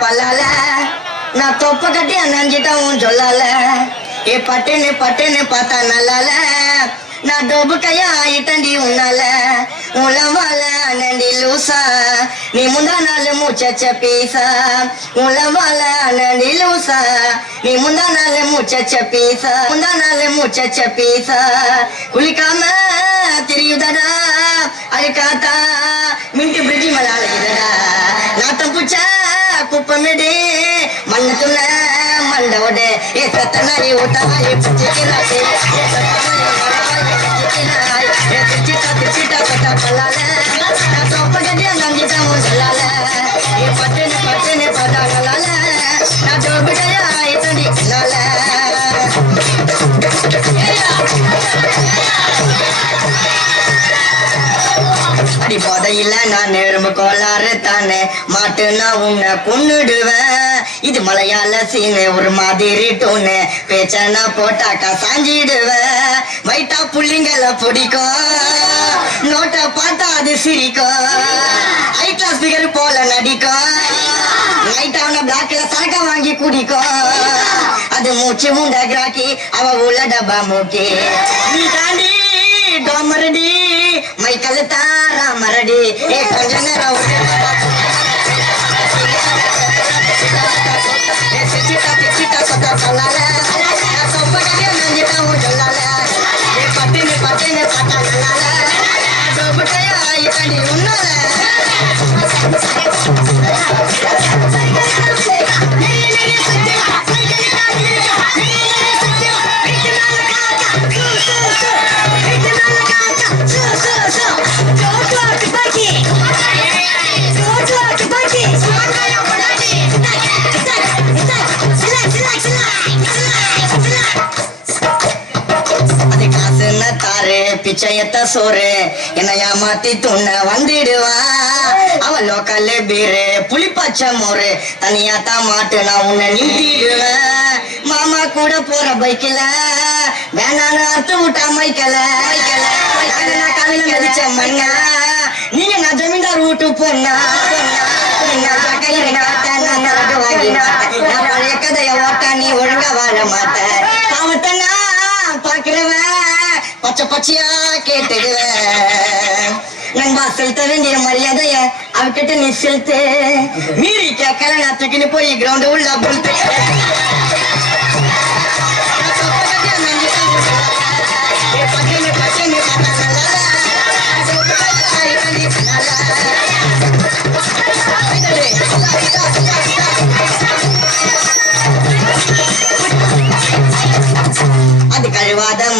பல்லால. நான் தொப்ப கட்டி நஞ்சிட்டவும் சொல்லால. ஏ பட்டுன்னு பட்டுன்னு பார்த்தா நல்லால. நான் டொபு கையா ஆயிட்டண்டி உன்னால. உளவால நண்டி லூசா. நீ முந்தா நாள் மூச்சச்ச பீசா. உளவால நண்டி லூசா. நீ முந்தா நாள் மூச்சச்ச பீசா. முந்தா நாள் மூச்சச்ச பீசா. குளிக்காம தெரியுதடா. அழுக்காத்தா. மின்ட்டு பிரிட்ஜி மலாலே அழகுதடா நாட்டம் பூச்ச குப்பமேடு மண்ணு துண்ண மண்டோட ஏ சத்தனாரி ஓட்டனாரி பிடிச்சிக்கிறாய் ஏ சத்தனாரி பிடிச்சிக்கிறாய் ஏ பிடிச்சிட்டா பிடிச்சிட்டா கொட்டா பல்லால. நான் தொப்ப கட்டியா நஞ்சிட்டமும் சொல்லால. ஏ பட்டுன்னு பட்டுன்னு பதா நல்லால நான் தொப்பிடையா எத்தடி நால அடி போதையில நான் எறும்பு கோளாறு தானே மாட்டுனா உன்னை கொன்னுடுவேன். இது மலையாள சீனு ஒரு மாதிரி டோனு பேச்சனா போட்டாக்கா சாஞ்சிடுவேன். வைட்டா புள்ளிங்களை பிடிக்கும். நோட்டை பார்த்தா அது சிரிக்கும். ஹை கிளாஸ் பிகர் போல நடிக்கும். நைட் அவன பிளாக்ல சரக்க வாங்கி குடிக்கும். அது மூச்சு முண்ட கிராக்கி அவ உள்ள டப்பா மூக்கி. நீ தாண்டி டோமரடி மைக்கல் தாரா மரடி ஏ கொஞ்ச நேரம் விட்டு ஏ பிச்சிட்டா பிச்சிட்டா சொத்த சொல்லால நான் சொப்ப கட்டிய நஞ்சிட்டாவும் சொல்லால ஏ பட்டினு பட்டினு பட்டா சொல்லால சொப்பட்டையா பிச்சையத்த சோறு. என்ன மாத்தி துண்ண வந்துடுவான் அவன் லோக்கல்ல பீரு புளிப்பச்சை மோரு. தனியா தான் மாட்டு நான் உன்னை நிறுத்திடுவேன். மாமா கூட போற பைக்கில வேணான்னு அறுத்து விட்டா மைக்கல. நான் காலையில மதிச்ச மண்ணா. நீங்க நான் ஜமீன்தார் வீட்டு பொண்ணா. நான் வாங்கி நான் பழைய கதைய நீ ஒழுங்கா வாழ மாட்டேன் பச்சை பச்சையா கேட்டுடுவேன் நண்பா செலுத்த வேண்டிய மரியாதைய அவகிட்ட நீ செலுத்து. மீறி கேட்கல நான் தூக்கின்னு போய் கிரவுண்ட் உள்ள பொறுத்து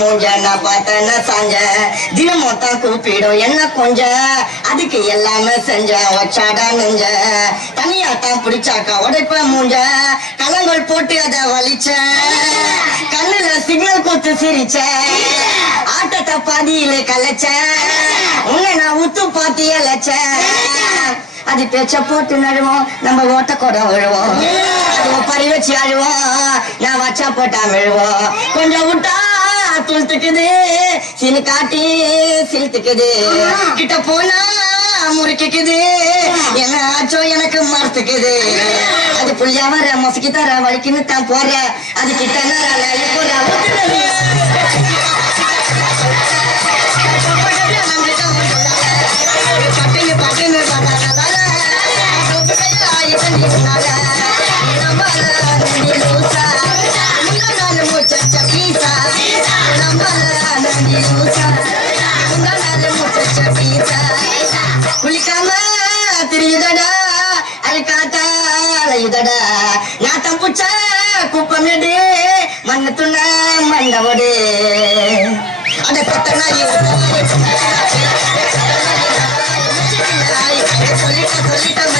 மூஞ்ச நான் பார்த்தேன்னா சாஞ்ச. தினமும் தான் கூப்பிடும் என்ன கொஞ்ச? அதுக்கு எல்லாமே செஞ்ச வச்சாடா நெஞ்ச. தனியா தான் பிடிச்சாக்கா உடைப்ப மூஞ்ச. கலங்கள் போட்டு அதை வலிச்ச. கண்ணுல சிக்னல் கொடுத்து சிரிச்ச. ஆட்டத்தை பாதியில கலைச்ச. உன்னை நான் உத்து பாத்தி அழைச்ச அது பேச்ச போட்டு நழுவோம் நம்ம ஓட்ட கூட விழுவோம். அது பறி வச்சு அழுவோம் நான் வச்சா போட்டா விழுவோம் கொஞ்சம் விட்டா துளுத்துக்குது சீனு காட்டி சிலுத்துக்குது. கிட்ட போனா முறுக்கிக்குது. என்ன ஆச்சோ எனக்கு மறத்துக்குது. அது புள்ளியா வர மசுக்கி தர வலிக்குன்னு தான் போற. அது கிட்ட போற. குளிக்காம தெரியுதடா அழுக்காத்தா அலையுதடா நாத்தம் புச்ச குப்பமேடு மண்ணு துண்ண மண்டவோடு அட நாய் சொல்லிட்ட சொல்லிட்ட